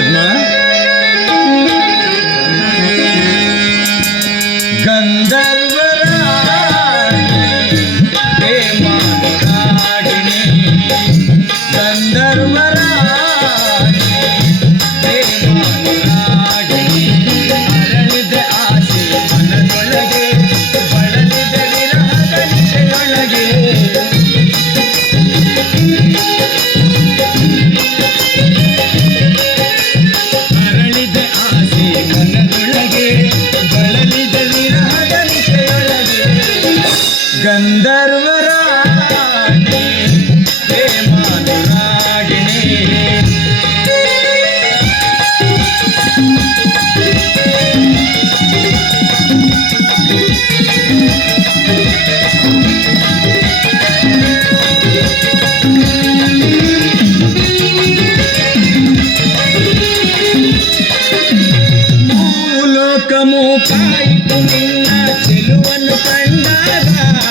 ಪದ್ಮ ಗಂಧರ್ವರಾಣಿ గంధర్వరాణి ప్రేమానురాగిణి భూలోకము కాయకు నిన్న చెలువను కన్నారా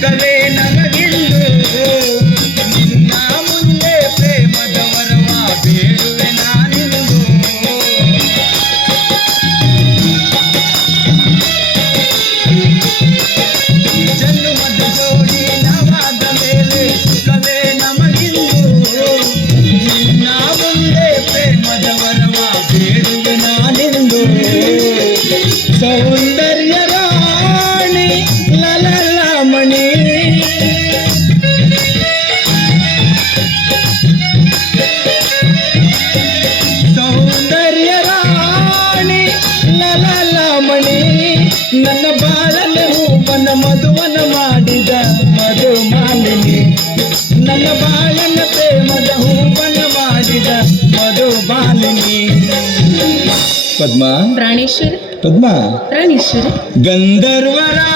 Búscale ಲಲಲಮಣಿ ನನ್ನ ಬಾಳನ ಹೂವನ ಮಧುವನ ಮಾಡಿದ ಮಧು ಮಾಲಿನಿ ನನ್ನ ಬಾಳನ ಪ್ರೇಮದ ಹೂವನ ಮಾಡಿದ ಮಧು ಬಾಲಿನಿ ಪದ್ಮ? ಪ್ರಾಣೇಶ್ವರ ಪದ್ಮ? ಪ್ರಾಣೇಶ್ವರಿ ಗಂಧರ್ವರಾಣಿ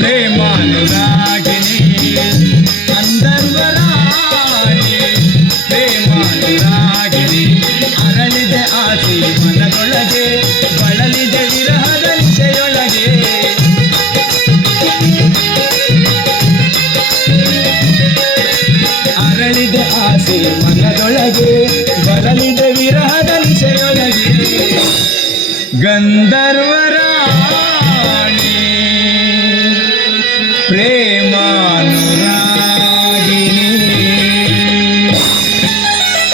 ಪ್ರೇಮಾನುರಾಗಿಣಿ ಅಂಧರ್ವರಾಣಿ ಪ್ರೇಮಾನುರಾಗಿಣಿ ಅರಳಿದ ಆಸೆ ಮನದೊಳಗೆ ಬಳಲಿದೆ ವಿರಹದ ನಿಶೆಯೊಳಗೆ ಅರಳಿದೆ ಆಸೆ ಮನದೊಳಗೆ ಬಳಲಿದೆ ವಿರಹದ ನಿಶೆಯೊಳಗೆ ಗಂಧರ್ವರಾಣಿ